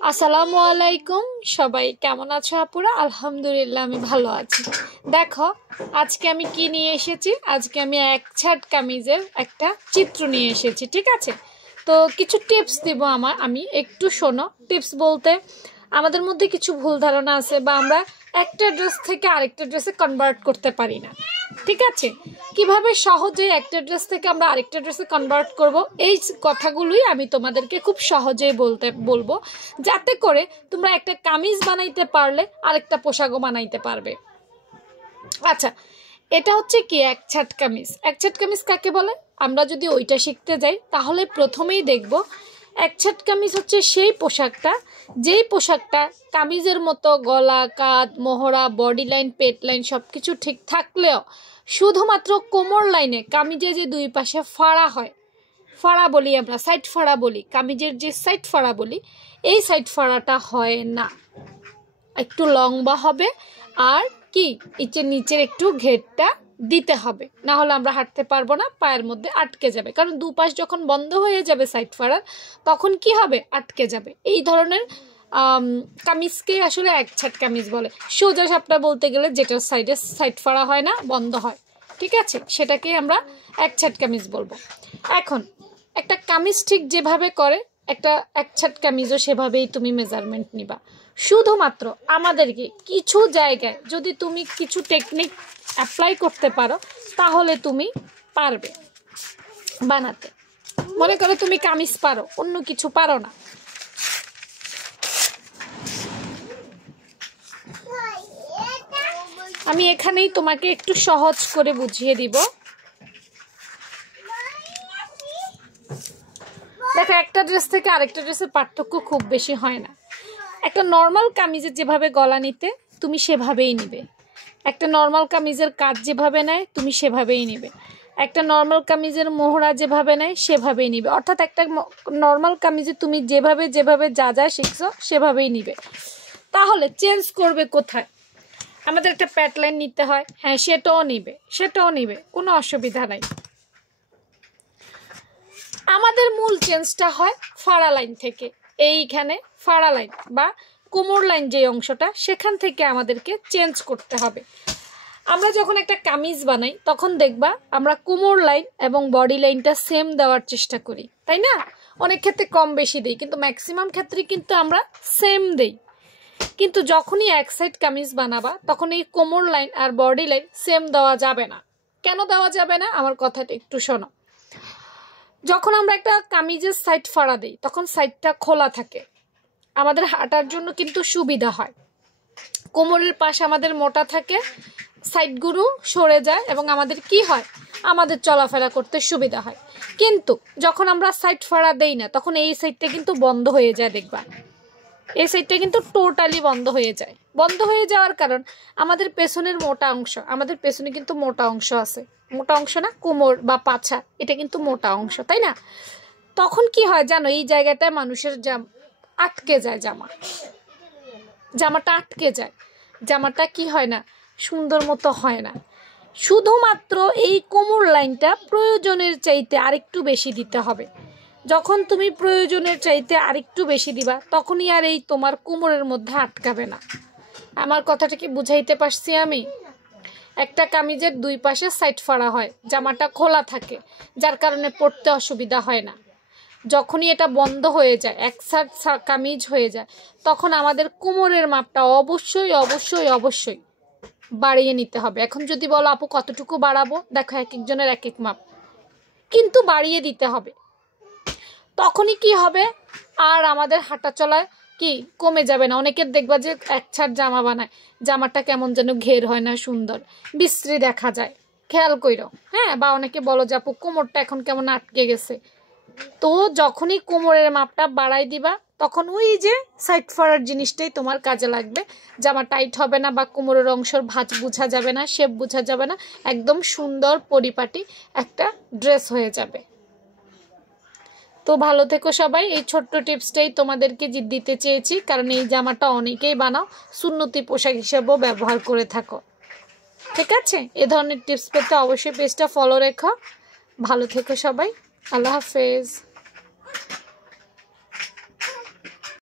আসসালামু আলাইকুম সবাই কেমন আছো আপুরা আলহামদুলিল্লাহ আমি ভালো আছি দেখো আজকে আমি কি নিয়ে এসেছি আজকে আমি এক ছাট কামিজের একটা চিত্র নিয়ে এসেছি ঠিক আছে তো কিছু টিপস দেব আমি একটু শোনো টিপস বলতে আমাদের মধ্যে কিছু ভুল ধারণা আছে বা আমরা একটা ড্রেস থেকে আরেকটা ড্রেসে কনভার্ট করতে পারি না ঠিক আছে কিভাবে সহজে একটা ড্রেস থেকে আমরা আরেকটা ড্রেসে কনভার্ট করব এই কথাগুলোই আমি তোমাদেরকে খুব সহজেই বলবো যাতে করে তোমরা একটা কামিজ বানাইতে পারলে আরেকটা পোশাকও বানাইতে পারবে আচ্ছা এটা হচ্ছে কি এক ছাট কামিজ কাকে বলে আমরা যদি ওইটা শিখতে যাই তাহলে প্রথমেই দেখব এক ছাট কামিজ হচ্ছে সেই পোশাকটা যেই পোশাকটা কামিজের মতো গলা কাঁধ মোহরা বডি লাইন পেট লাইন সবকিছু ঠিক থাকলেও শুধুমাত্র কোমর লাইনে কামিজে যে দুই পাশে ফাড়া হয় ফাড়া বলি আমরা সাইড ফাড়া বলি কামিজের যে সাইড ফাড়া বলি এই সাইড ফাড়াটা হয় না একটু লম্বা হবে আর কি নিচের একটু ঘেরটা দিতে হবে না হলে আমরা হাঁটতে পারবো না পায়ের মধ্যে আটকে যাবে কারণ দুপাশ যখন বন্ধ হয়ে যাবে সাইড ফাড়ার তখন কি হবে আটকে যাবে এই ধরনের কামিজকে আসলে এক ছাট কামিজ বলে সোজা সাপটা বলতে গেলে যেটার সাইডে সাইড ফাড়া হয় না বন্ধ হয় ঠিক আছে সেটাকে আমরা এক ছাট কামিজ বলবো এখন একটা কামিজ ঠিক যেভাবে করে একটা এক ছাট কামিজও সেভাবেই তুমি মেজারমেন্ট নিবা শুধুমাত্র আমাদেরকে কিছু জায়গায় যদি তুমি কিছু টেকনিক অ্যাপ্লাই করতে পারো তাহলে তুমি পারবে বানাতে মনে করো তুমি কামিজ পারো অন্য কিছু পারো না আমি এখানেই তোমাকে একটু সহজ করে বুঝিয়ে দিব দেখো একটা ড্রেস থেকে আরেকটা ড্রেসের পার্থক্য খুব বেশি হয় না একটা নর্মাল কামিজের যেভাবে গলা নিতে তুমি সেভাবেই নিবে একটা নর্মাল কামিজের কাজ যেভাবে নেয় তুমি সেভাবেই নিবে একটা নর্মাল কামিজের মোহরা যেভাবে নেয় সেভাবেই নিবে অর্থাৎ একটা নর্মাল কামিজে তুমি যেভাবে যা যা শিখছো সেভাবেই নিবে তাহলে চেঞ্জ করবে কোথায় আমাদের একটা প্যাটলাইন নিতে হয় হ্যাঁ সেটাও নিবে কোনো অসুবিধা নাই আমাদের মূল চেঞ্জটা হয় ফাড়া লাইন থেকে এইখানে ফাড়া লাইন বা কোমর লাইন যে অংশটা সেখান থেকে আমাদেরকে চেঞ্জ করতে হবে আমরা যখন একটা কামিজ বানাই তখন দেখবা আমরা কোমর লাইন এবং বডি লাইনটা সেম দেওয়ার চেষ্টা করি তাই না অনেক ক্ষেত্রে কম বেশি দেই কিন্তু ম্যাক্সিমাম ক্ষেত্রে কিন্তু আমরা সেম দেই কিন্তু যখনই এক সাইড কামিজ বানাবা তখন এই কোমর লাইন আর বডি লাইন সেম দেওয়া যাবে না কেন দেওয়া যাবে না আমার কথাটা একটু শোনো যখন আমরা একটা কামিজের সাইড ফাড়া দিই তখন সাইডটা খোলা থাকে আমাদের হাঁটার জন্য কিন্তু সুবিধা হয় কোমরের পাশ আমাদের মোটা থাকে সাইডগুলো সরে যায় এবং আমাদের কি হয় আমাদের চলাফেরা করতে সুবিধা হয় কিন্তু যখন আমরা সাইড ফাড়া দেই না তখন এই সাইডটা কিন্তু বন্ধ হয়ে যায় দেখবা এই সাইডটা কিন্তু টোটালি বন্ধ হয়ে যাওয়ার কারণ আমাদের পেছনের আমাদের পেছনে কিন্তু মোটা অংশ আছে মোটা অংশ না কোমর বা পাছা এটা কিন্তু মোটা অংশ তাই না তখন কি হয় জানো এই জায়গাটায় মানুষের আটকে যায় জামাটা আটকে যায় জামাটা কি হয় না সুন্দর মতো হয় না শুধুমাত্র এই কোমর লাইনটা প্রয়োজনের চাইতে আরেকটু বেশি দিতে হবে যখন তুমি প্রয়োজনের চাইতে আরেকটু বেশি দিবা তখনই আর এই তোমার কোমরের মধ্যে আটকাবে না আমার কথাটা কি বুঝাইতে পারছি আমি একটা কামিজের দুই পাশে সাইড ফাড়া হয় জামাটা খোলা থাকে যার কারণে পরতে অসুবিধা হয় না যখনই এটা বন্ধ হয়ে যায় এক সাইড কামিজ হয়ে যায় তখন আমাদের কোমরের মাপটা অবশ্যই বাড়িয়ে নিতে হবে এখন যদি বলো আপু কতটুকু বাড়াবো দেখো এক একজনের এক এক মাপ কিন্তু বাড়িয়ে দিতে হবে তখনই কি হবে আর আমাদের হাঁটা চলায় কি কমে যাবে না অনেকের দেখবা যে এক ছাড় জামা বানায় জামাটা কেমন যেন ঘের হয় না সুন্দর বিশ্রী দেখা যায় খেয়াল কইরো হ্যাঁ বা অনেকে বলো যে আপু কোমরটা এখন কেমন আটকে গেছে তো যখনই কোমরের মাপটা বাড়াই দিবা তখন ওই যে সাইড ফাড়ার জিনিসটাই তোমার কাজে লাগবে জামা টাইট হবে না বা কোমরের অংশের ভাঁজ বোঝা যাবে না শেপ বোঝা যাবে না একদম সুন্দর পরিপাটি একটা ড্রেস হয়ে যাবে তো ভালো থেকো সবাই এই ছোট্ট টিপসটাই তোমাদেরকে দিতে চেয়েছি কারণ এই জামাটা অনেকেই বানাও সুন্নতি পোশাক হিসেবেও ব্যবহার করে থাকো ঠিক আছে এ ধরনের টিপস পেতে অবশ্যই পেজটা ফলো রেখো ভালো থেকো সবাই আল্লাহ হাফেজ